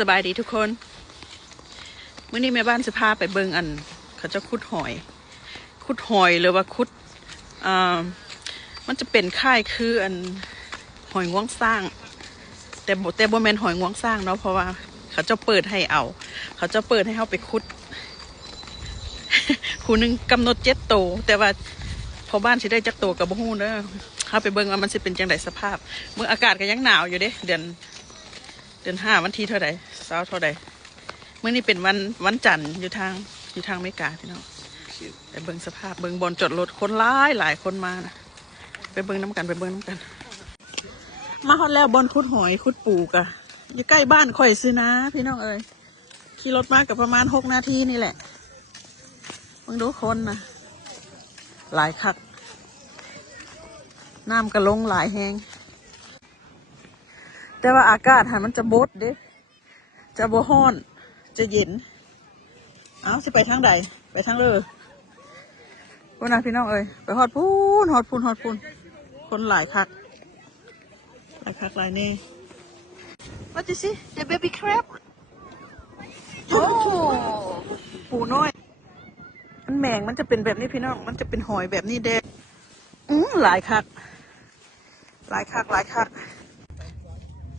สบายดีทุกคนมื้อนี้แม่บ้านจะพาไปเบิงอันเขาจะขุดหอยหรือว่าขุดมันจะเป็นค่ายคืออันหอยงวงสร้างแต่บ่แม่นหอยงวงสร้างเนาะเพราะว่าเขาจะเปิดให้เอาเขาจะเปิดให้เฮาไปขุด คู่นึงกำหนด7 โตวแต่ว่าพอบ้านสิได้จักโตวกับบ่ฮู้เด้อเฮาไปเบิ่งว่ามันสิเป็นจังได๋สภาพมื้ออากาศก็ยังหนาวอยู่เด้เดือน5วันที่เท่าใด20เท่าใดมื้อนี้เป็นวันจันทร์อยู่ทางอเมริกาพี่น้องไปเบิ่งสภาพเบิ่งบนจอดรถคนหลายคนมานะไปเบิ่งน้ำกันมาฮอดแล้วบนขุดหอยขุดปูกะอยู่ใกล้บ้านข่อยซื้อนะพี่น้องเอ้ยขี่รถมากับประมาณ6 นาทีนี่แหละมึงดูคนนะหลายคักน้ำกระลงหลายแหงแต่ว่าอากาศมันจะบดเด้จะบ่ฮ้อนจะเย็นเอาสิไปทางใดไปทางเลยพวกนั้นพี่น้องเอ้ยไปฮอดพูนคนหลายคักหลายนี่ What is it the baby crab โอ้ปูน้อยมันแมงมันจะเป็นแบบนี้พี่น้องมันจะเป็นหอยแบบนี้เด้หลายคัก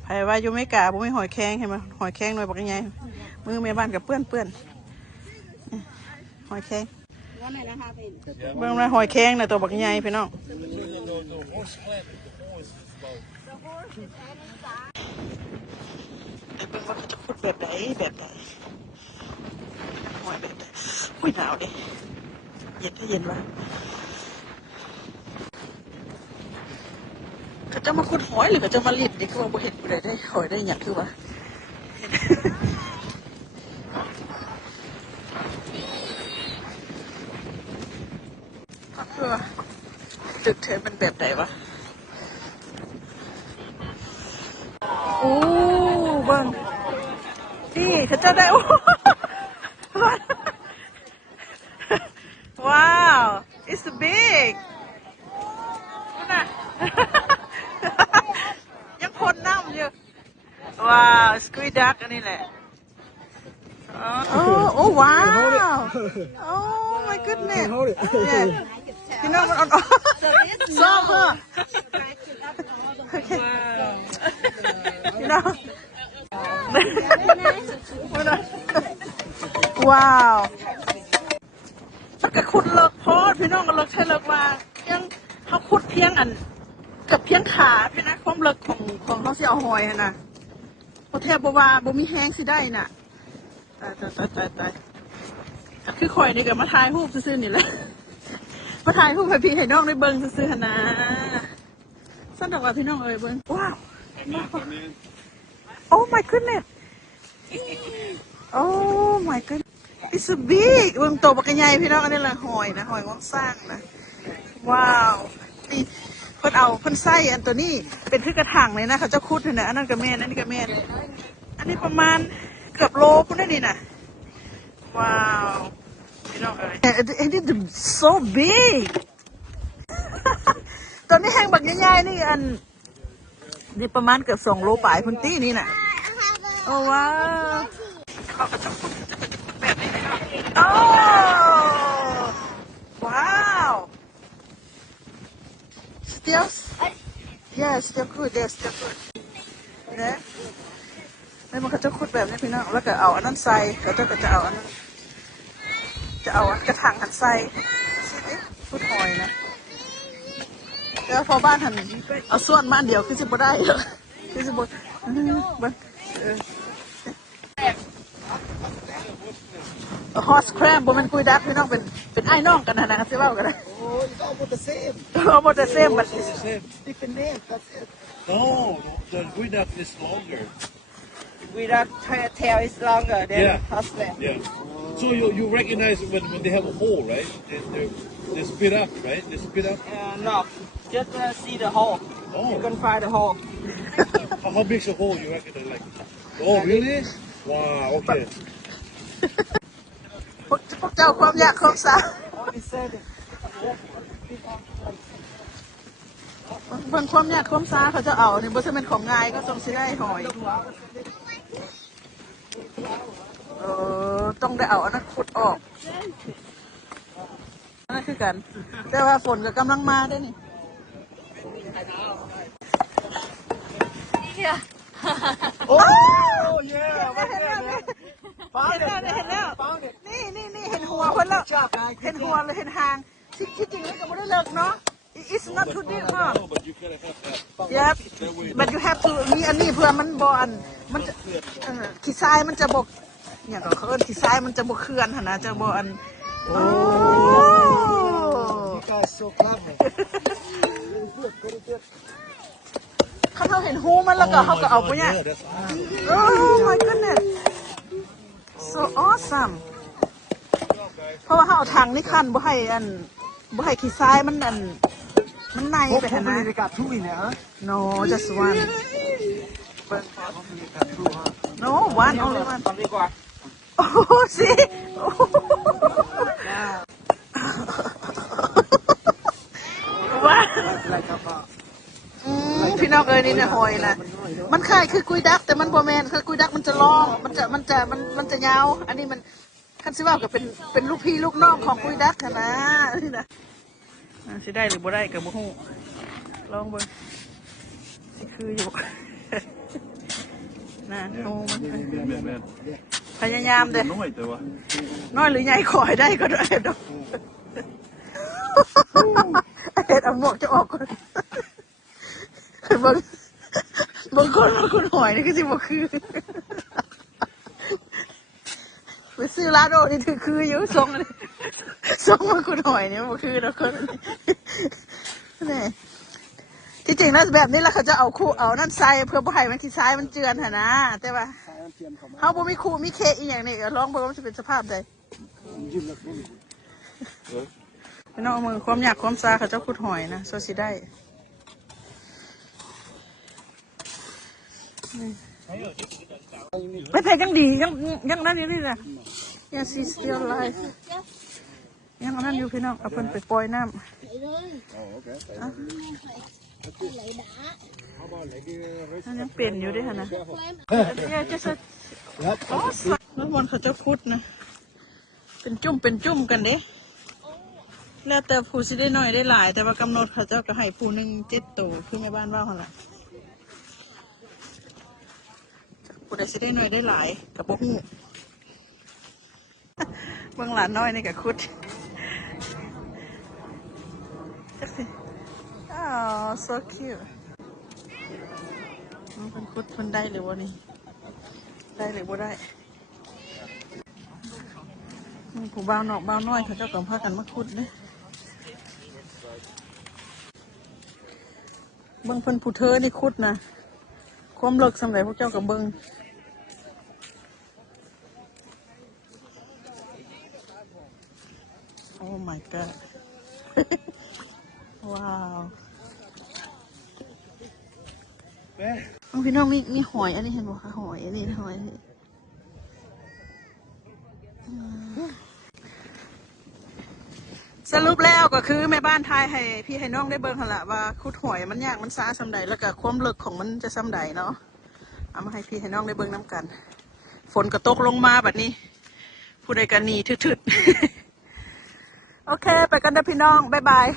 ไผว่าอยู่ไม่กล้าบ่มีหอยแข้งเห็นไหมหอยแข้งหน่อยบอกยังไงมือแม่บ้านกับเปื้อนหอยแข้งเบิ่งมาหอยแข้งนะตัวบอกยังไงพี่น้องแต่เบิ่งว่าเขาจะพูดแบบไหนหอยแบบไหนอุ้ยหนาวดิเย็นถ้าเย็นวะเขาจะมาขุดหอยหรือเขาจะมาลิดดิคือว่าบ่เห็นผู้ใดได้หอยได้หยังคือว่าก็คือตึกเธอมันแบบไหนวะโอ้เบิ้งนี่เขาจะได้โอ้ว้าว it's big น่ะยังพ่นน้ำอยู่ว้าวสควีดักอันนี้แหละโอ้ว้าว oh my goodness yeah พี่น้องมันอ่อนๆซ้อมเหรอพี่น้องว้าวถ้าเกิดขุดเลิกพอพี่น้องก็เลิกใช้เลิกว่าเพียงเขาขุดเพียงอันกับเพียงขาพี่นะความเลิกของเขาสิเอาหอยนะพอแทบบ่มีแห้งสิได้น่ะตายคือข่อยนี่ก็มาถ่ายรูปซื่อๆนี่แหละมาถ่ายรูปให้พี่ให้น้องได้เบิ้งซื่อๆนะสั้นดอกว่าพี่น้องเอ้ยเบิ้งว้าวOh my goodness Oh my goodness It's so big เบิ้งโตบักใหญ่พี่น้องอันนี้ละหอยนะหอยงวงสร้างนะว้าวนี่เพิ่นไส้อันตัวนี้เป็นคือกระถางเลยนะเขาจะคุดนะอันนั้นกระแม่นอันนี้กระแม่นอันนี้ประมาณเกือบโลพุ่นได้นี่นะว้าวพี่น้องเอ้ย And it's so big ตอนนี้แห้งบักใหญ่ๆนี่อันนี่ประมาณเกือบ2 โลปลายพุ่นตี้นี่น่ะโอ้ว้าวเขาก็จะคุดแบบนี้นะโอ้ว้าว Still Yes still good yes still good นะแล้วมันก็จะขุดแบบนี้พี่น้องแล้วก็เอาอันนั้นใส่แล้วก็จะเอาอันนั้นจะเอากระถางหันใส่สิขุดหอยนะแล้วพอบ้านหันเอาส่วนบ้านเดียวคือจะบ่ได้เหรอคือจะบ่ฮอสแครมบ่มันคุยดักพี่น้องเป็นไอ้น้องกันนะสิเล่ากันนะAlmost the same. almost the same but Different name. That's it. No, the guidak is longer. Without tail is longer than Yeah. husband. Yeah. So you recognize when they have a hole, right? They spit up, right? They spit up. No, just see the hole. Oh. You can find the hole. How big's the hole? You reckon like? Oh, really? Wow. Okay. พวกเจ้าความยากความสา Only seven. เบิ่งความยากความสาเขาจะเอาเนี่ยบ่ใช่เป็นของง่ายก็ต้องสิได้หอย ได้เอาอันนั้นขุดออกนั่นคือกัน แต่ว่าฝนก็กำลังมาได้นี่ Yeah. โอ้ Yeah. เห็นแล้วเห็นแล้ว Found it. เห็นแล้ว Found it. นี่เห็นหัวคนแล้ว Good job, guys. เห็นหัวเลยเห็นหางที่จริงมันก็ไม่ได้เลิกเนาะ it's not too deep ฮะ No, but you gotta have that. yep but you have to มีอันนี้เพื่อมันบอลมันจะขี้ทรายมันจะบกอย่างก็เขาเอิ้นขี้ทรายมันจะบกเคลื่อนหนนะจะบอลโอ้ You guys so clever. Very good. Very good. เขาเห็นหูมันแล้วก็เขาก็เอาไปเนี่ย Yeah, that's awesome. oh my goodness so awesome เพราะว่าเขาเอาถังนี่ขั้นบ่ให้ขี้ทรายมันในไปหนนะ Hopefully they got two in there, huh? no just one Hopefully they got two, huh? no one only one ตอนนี้ก่อน oh seeว้า Like a พี่น้องเอ้ยนี่เนี่ยหอยนะมันคล้ายคือกุยดักแต่มันโบแมนคือกุยดักมันจะลองมันจะยาวอันนี้มันคันซิว่าก็เป็นลูกพี่ลูกน้องของกุยดักค่ะนะนี่นะสิได้หรือบ่ได้กับบ่ฮู้ลองเบิ่งสิคืออยู่ นะโอ้มัน Man. พยายามเด้ น้อยแต่ว่า น้อยหรือใหญ่ขอให้ได้ก็ได้ดอกเฮ็ดเอาหมวกจะออกก่อนบางคนคุณหอยนี่ก็สิบ่คือไปซื้อร้านโอนี่ถือคืออยู่ทรงมันคุณหอยนี่บ่คือแล้วคนนี่ที่จริงแล้วแบบนี้แล้วเขาจะเอาคู่เอานั่นใส่เพื่อบ่ให้มันขี้ซ้ายมันเจือนหั่นนะแต่ว่าเฮาบ่มีคู่มีเคอีหยังนี่ลองเบิ่งว่ามันจะเป็นสภาพใดพี่น้องมือความอยากความซาเขาเจ้าขุดหอยนะโซสิได้ไม่แพ้ยังดียังนั่นอยู่นี่แหละยังซีสเตียลไลฟ์ยังนั่นอยู่พี่น้องเอาเพิ่นไปปล่อยน้ำนั่นยังเปลี่ยนอยู่ด้วยค่ะนะเนี่ยจะสน้ำมันเขาจะคุดนะเป็นจุ่มกันเด้แล้วแต่ผู้สิได้น้อยได้หลาย แต่ว่ากำหนดเขาเจ้าก็ให้ผู้หนึ่ง7 โตคือแม่บ้านว่าเขาละผู้ใดสิได้น้อยได้หลายกับบ่ฮู้เบื้องหลานน้อยนี่กับคุดจักสิอ๋อ so cute มันเป็นคุดมันได้หรือวะนี่ได้หรือบ่ได้ผู้บ่าวนอกบ่าวน้อยเขาเจ้าก็พากันมาคุดเนี่ยเบิ่งเพิ่นผู้เธอนี่คุดนะความเลิกสำหรับพวกเจ้ากับเบิ่งโอ้ my god ว้าวพี่น้องมีหอยอันนี้เห็นบ่คะหอยอันนี้หอยนี่สรุปแล้วก็คือแม่บ้านทายให้พี่ให้น้องได้เบิ่งหั่นล่ะว่าขุดหอยมันยากมันซ่าซำใดแล้วก็ความลึกของมันจะซำใดเนาะเอามาให้พี่ให้น้องได้เบิ่งน้ำกันฝนก็ตกลงมาแบบนี้ผู้ใดก็หนีทึดๆโอเคไปกันเด้อพี่น้องบ๊ายบาย